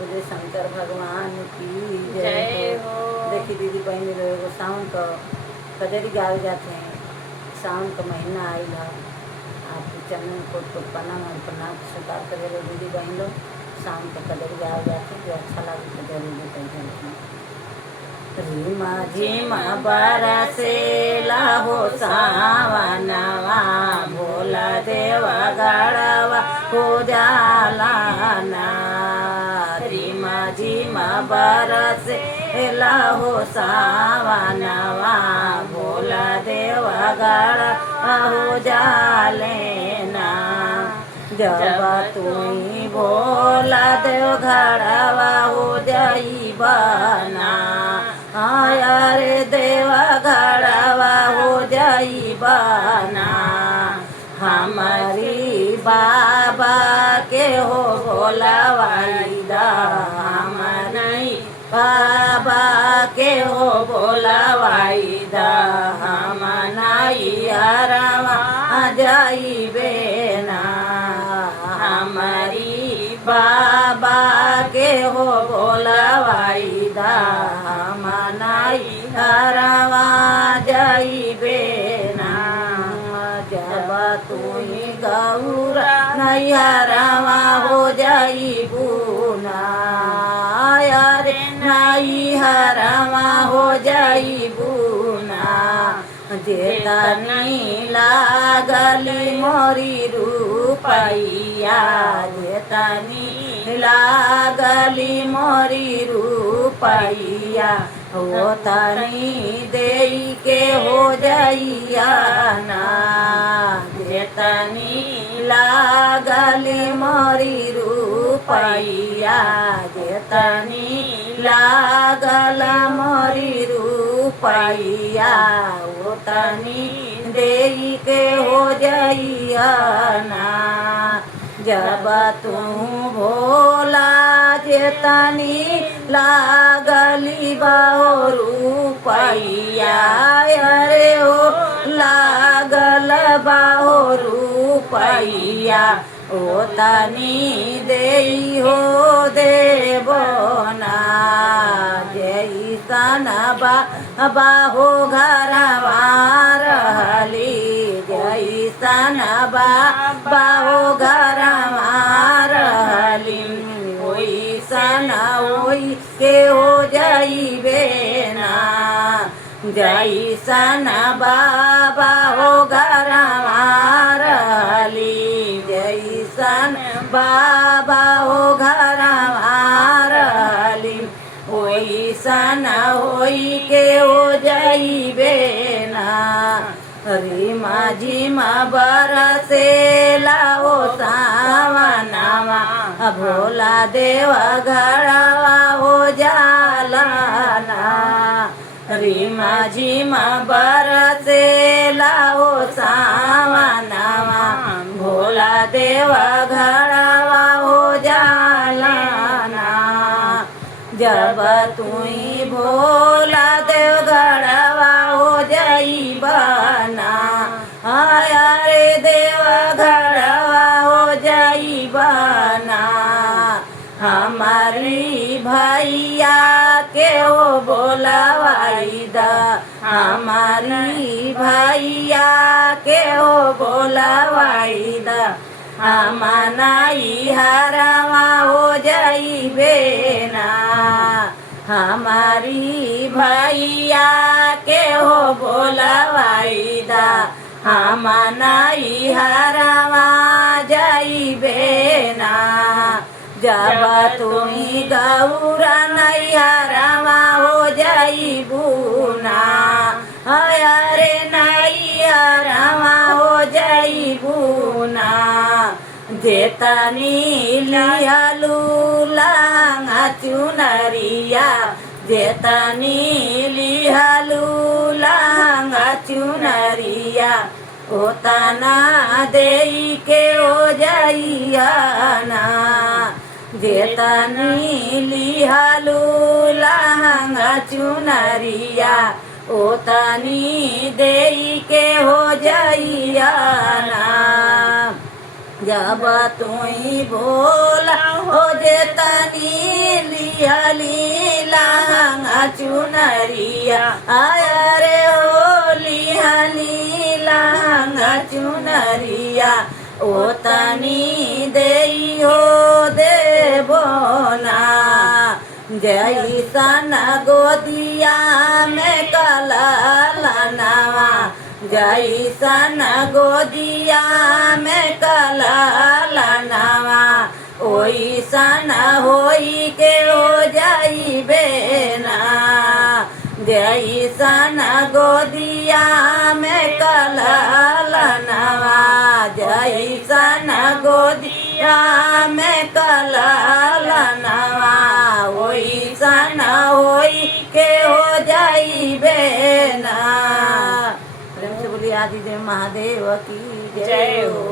बोले शंकर भगवान की जय जय हो। हो। देखी दीदी बहनी लोग सावन का कजरी गावे जाते हैं। सावन का महीना आई है। आप चंदन कोट प्रणाम स्वीकार करे लो दीदी बहन लोग। सावन का कजरी गावे जाते हैं जो अच्छा लगे तो जरूर बताइए। रीमा झीमा बरसेला हो सावनवा भोला देवा गड़वा हो जाला ना। रीमा झीमा बरसेला हो सावनवा भोला देवा गड़वा हो जाले ना। जब तुई भोला देव घड़वा हो जाई बना आया रे देवा घड़वा हो जाई बना। हमारी बाबा के हो भोला वाईदा हमारी बाबा के हो भोला वाईदा हम नाई हरवा जाई बेना। हमारी बाबा के हो भोला वाईदा हम नाई हरवा जाई बेना। जब तुई गौरा नहीं हरवा हो जाई बुना यारे नहीं हरवा हो जाई बुना। जेतनी लागली मोरी रूपैया जेतनी लागली मोरी रूपैया हो तनी देई के हो जाइया ना। जेतनी लागली मोरी रूपैया जेतनी लागल मोरी रूपैया वो तनी देई के हो जाइया ना। जब तू भोला जेतनी लागली बाहो रूपैया अरे हो लागल बाहो रूपैया ओ तनी देई हो देबो ना। जैसन बाहो घरवा रहली जैसन बाहो घरवा रहली ओइसन ओइ के हो जाइबे ना। जैसन बाबा हो घरवा रहली जैसन बाबा हो घरवा रहली ओइसन होई के हो जाइबे ना। रीमा झीमा बरसेला हो सावनवा भोला देवा घड़वा हो जाला ना। रीमा झीमा बरसेला हो सावनवा भोला देवा घड़वा हो जाला ना। जब तुई भोला देव घड़वा हो जाई बना आया रे देवा घड़वा हो जाई बना। हमारी भैया के हो बोला वाईदा हमारी भैया के हो बोला वाईदा हम नाई हरवा हो जाई बेना। हमारी भैया के हो बोला वाईदा हम नाई हरवा जाई बेना। जब तुई गौरा नहीं हरवा हो जाई बुना अरे नहीं हरवा हो जाई बुना। जेतनी लिहलू लांगा चुनरिया जेतनी लिहलू लांगा चुनरिया ओतना देई के हो जाइया ना। जेतनी लिहलू लहंगा चुनरिया ओतनी देई के हो जाइया ना। जब तुई भोला हो जेतनी लिहाली लहंगा चुनरिया आया रे हो लिहाली लहंगा चुनरिया ओ तनी देई हो देबो ना जैसन गोदिया में कललनवा जैसन गोदिया में कललनवा ओइसन होई के हो जाइबे ना जैसन गोदिया में कललनवा जैसन गोदिया में कललनवा ओइसन होई के हो जाइबे ना। प्रेम से बोलिए आदिदेव महादेव की जय हो।